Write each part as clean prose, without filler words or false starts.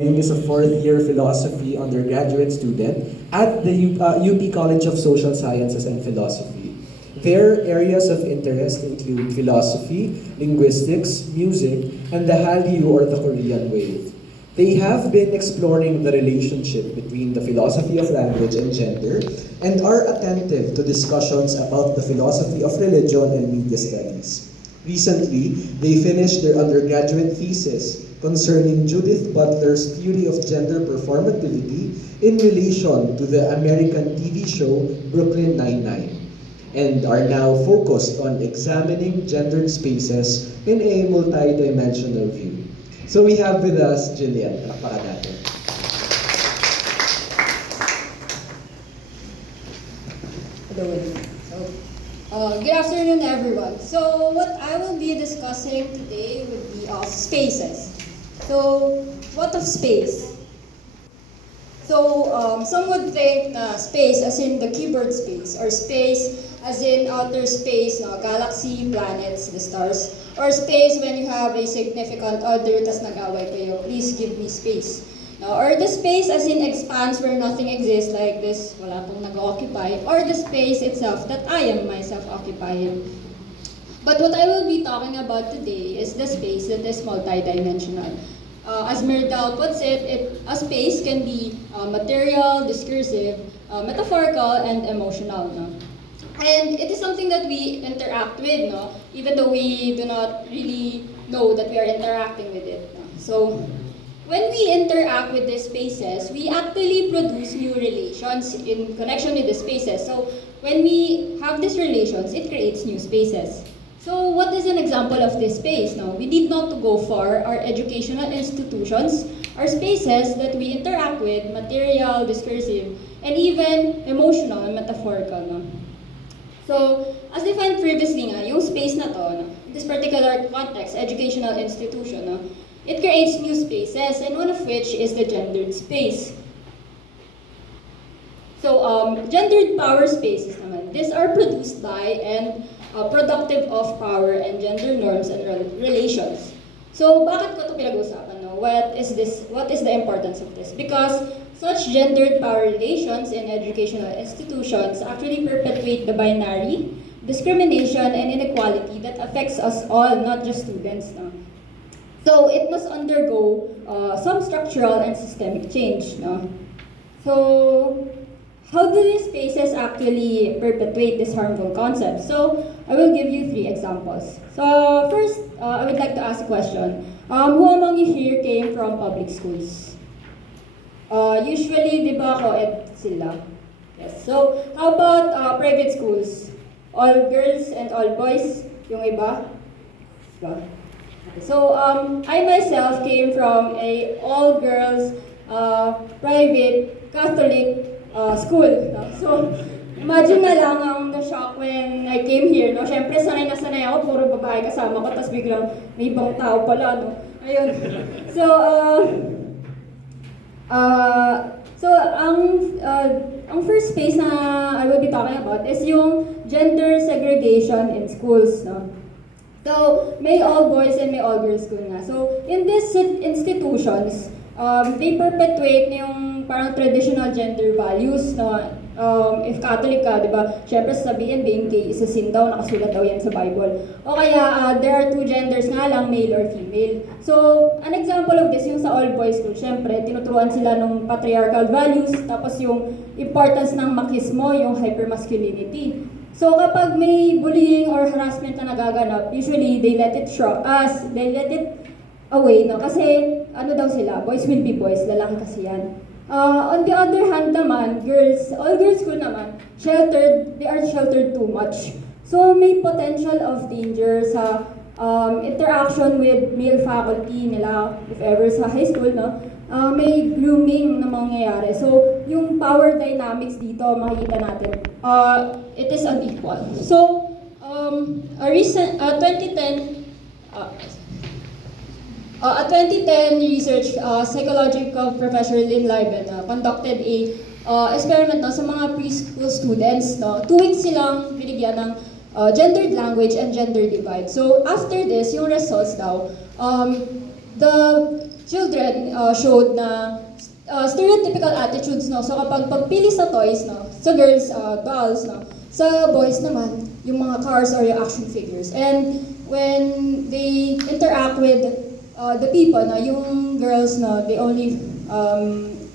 Is a fourth-year philosophy undergraduate student at the UP College of Social Sciences and Philosophy. Their areas of interest include philosophy, linguistics, music, and the Hallyu or the Korean wave. They have been exploring the relationship between the philosophy of language and gender and are attentive to discussions about the philosophy of religion and media studies. Recently, they finished their undergraduate thesis concerning Judith Butler's theory of gender performativity in relation to the American TV show Brooklyn Nine-Nine, and are now focused on examining gendered spaces in a multidimensional view. So we have with us Gielyan. Palakpakan natin. Good afternoon, everyone. So what I will be discussing today would be of spaces. So what of space? So some would think na space as in the keyboard space, or space as in outer space, no, galaxy, planets, the stars, or space when you have a significant other tas nag-away kayo, please give me space. No, or the space as in expanse where nothing exists, like this, wala pong nag-occupy, or the space itself that I am myself occupying. But what I will be talking about today is the space that is multidimensional. As Myrdal puts it, a space can be material, discursive, metaphorical, and emotional. No? And it is something that we interact with, no? Even though we do not really know that we are interacting with it. No? So, when we interact with these spaces, we actually produce new relations in connection with the spaces. So, when we have these relations, it creates new spaces. So what is an example of this space? No, we need not to go far. Our educational institutions are spaces that we interact with, material, discursive, and even emotional and metaphorical. No? So, as defined previously nga, yung space na to, no, this particular context, educational institution, no, it creates new spaces, and one of which is the gendered space. So, gendered power spaces naman, these are produced by and productive of power and gender norms and relations. So, bakit ko ito pinag-usapan? No? What is the importance of this? Because such gendered power relations in educational institutions actually perpetuate the binary, discrimination, and inequality that affects us all, not just students. No? So, it must undergo some structural and systemic change. No? So, how do these spaces actually perpetuate this harmful concept? So, I will give you 3 examples. So, first, I would like to ask a question. Who among you here came from public schools? Usually, di ba, co-ed sila? Yes. So, how about private schools? All girls and all boys? Yung iba? Diba? So, I myself came from a all-girls, private, Catholic school. No? So, imagine na lang ang na-shock when I came here. No? Siyempre, sanay na sanay ako, puro babae kasama ko, tapos biglang may ibang tao pala. No? Ayun. So, ang first space na I will be talking about is yung gender segregation in schools. No? So, may all boys and may all girls school nga. So, in these institutions, they perpetuate yung parang traditional gender values, no? If Catholic ka, di ba, syempre sasabihin, being gay is a sin daw, nakasulat daw yan sa Bible. O kaya, there are 2 genders nga lang, male or female. So, an example of this, yung sa all-boys school, syempre, tinuturuan sila ng patriarchal values, tapos yung importance ng machismo, yung hypermasculinity. So, kapag may bullying or harassment na nagaganap, usually, they let it away, no? Kasi, ano daw sila, boys will be boys, lalaki kasi yan. On the other hand naman, all girls school naman, they are sheltered too much. So, may potential of danger sa interaction with male faculty nila, if ever sa high school, no? May grooming na mangyayari. So, yung power dynamics dito, makikita natin, it is unequal. So, a recent 2010 research, psychological professor Lynn Lieben conducted a experiment sa mga preschool students. 2 weeks silang binigyan ng gendered language and gender divide. So after this, yung results daw, the children showed na stereotypical attitudes, no? So kapag pagpili sa toys, no? Sa girls, dolls, no? Sa boys naman, yung mga cars or yung action figures. And when they interact with the people, no? Yung girls, no? They only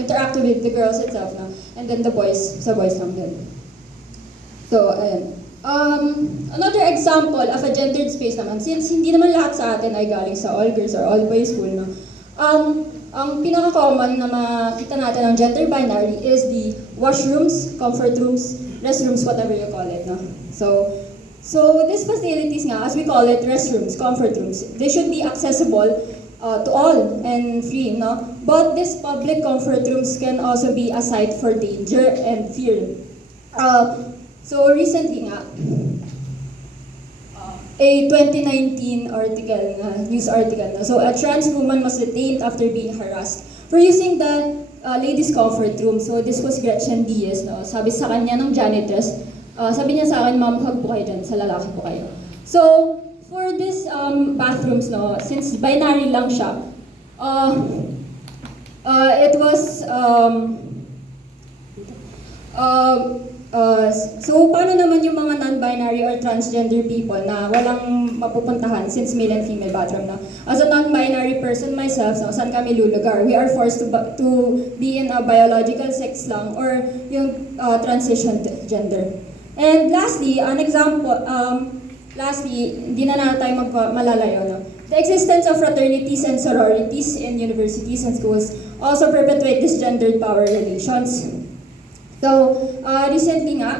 interact with the girls itself, no? And then the boys, sa boys lang din. So, ayan. Another example of a gendered space naman, since hindi naman lahat sa atin ay galing sa all girls or all boys school, no? Ang pinaka-common na makita natin ng gender binary is the washrooms, comfort rooms, restrooms, whatever you call it, no? So these facilities nga, as we call it, restrooms, comfort rooms, they should be accessible to all and free, no? But these public comfort rooms can also be a site for danger and fear. So recently nga, a 2019 article, news article. So a trans woman was detained after being harassed for using the ladies' comfort room. So this was Gretchen Diaz. No? Sabi sa kanya ng janitress, sabi niya sa akin, ma'am, hug po kayo dyan, sa lalaki po kayo. So for this bathrooms, no, since binary lang siya, it was so, paano naman yung mga non-binary or transgender people na walang mapupuntahan since male and female bathroom na? As a non-binary person myself, so, saan kami lulugar? We are forced to be in a biological sex lang or yung transition gender. And lastly, an example, hindi na tayo malalayo, no? The existence of fraternities and sororities in universities and schools also perpetuate this gendered power relations. So, recently nga,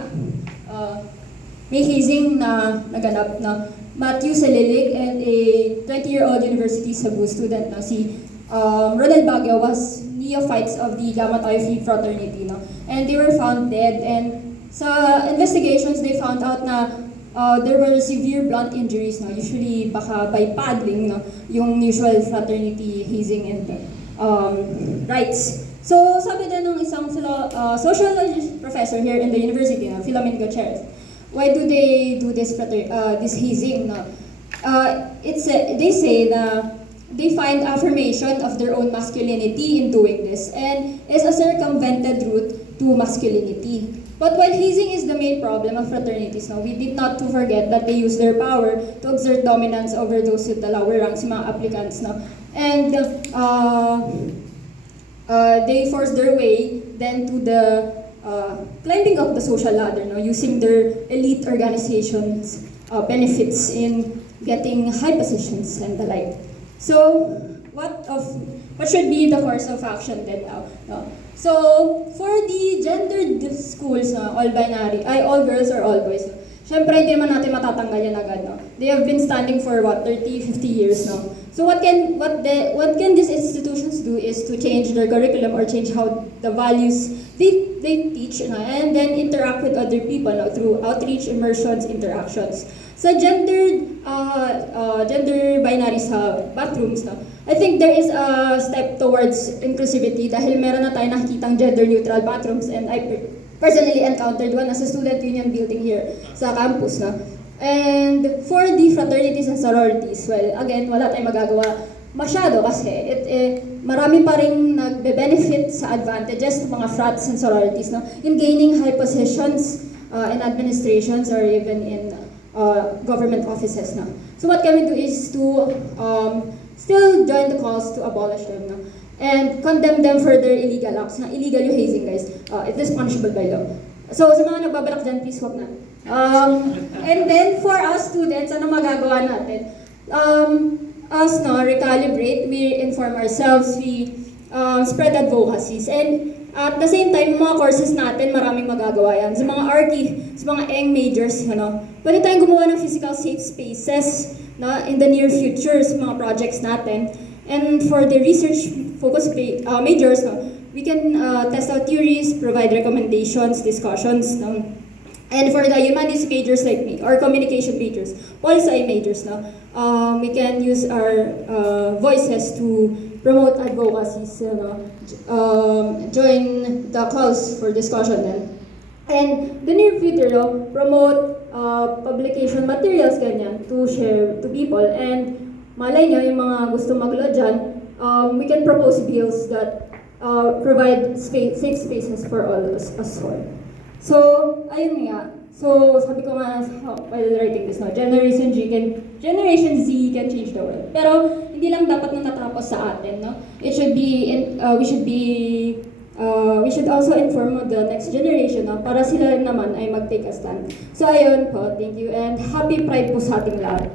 may hazing na naganap na Matthew Salilig and a 20-year-old University Cebu student na si Ronald Baguio was neophytes of the Gamma Tau Phi fraternity, no? And they were found dead, and sa investigations they found out na there were severe blunt injuries, no? Usually baka by paddling, no? Yung usual fraternity hazing and rights. So, sabi din ng isang sociology professor here in the university, no, Philomene Gutierrez, why do they do this hazing? No? They say na they find affirmation of their own masculinity in doing this and is a circumvented route to masculinity. But while hazing is the main problem of fraternities, no, we did not to forget that they use their power to exert dominance over those with the lower ranks, mga applicants. No? And they force their way then to the climbing up the social ladder, no, using their elite organizations' benefits in getting high positions and the like. So, what should be the course of action then now? No? So, for the gendered schools, all binary, all girls or all boys, no? Siyempre, hindi naman natin matatanggal yan agad, no? They have been standing for 30, 50 years now. So what can these institutions do is to change their curriculum or change how the values they teach, and then interact with other people, no, through outreach, immersions, interactions. Sa gender binary sa bathrooms, no, I think there is a step towards inclusivity dahil meron na tayo nakikitang gender-neutral bathrooms, and I personally encountered one as a student union building here sa campus, no? And for the fraternities and sororities, well, again, wala tayong magagawa masyado kasi marami pa rin nagbe-benefit sa advantages ng mga frats and sororities, no, in gaining high positions in administrations or even in government offices, no. So what can we do is to still join the cause to abolish them, no, and condemn them for their illegal acts. Illegal yung hazing, guys. It is punishable by law. So sa mga nagbabalak dyan, please wag na. And then for us students, ano magagawa natin? Us, no, recalibrate, we inform ourselves, we spread advocacies, and at the same time, mga courses natin, maraming magagawa yan. Sa mga RK, sa mga ENG majors, pwede tayong gumawa ng physical safe spaces, no, in the near future sa mga projects natin. And for the research focus majors, no, we can test out theories, provide recommendations, discussions, no. And for the humanities majors like me, or communication majors, poli-sci majors, no, we can use our voices to promote advocacies, join the calls for discussion then. And the near future, no, promote publication materials ganyan to share to people, and malay nyo yung mga gusto mag-law dyan, we can propose bills that provide safe spaces for all us as well. So, ayun nga. So, sabi ko nga while writing this, no, Generation Z can change the world. Pero, hindi lang dapat natatapos sa atin, no? It should be, we should also inform the next generation, no? Para sila naman ay mag-take a stand. So, ayun po, thank you, and happy Pride po sa ating lahat.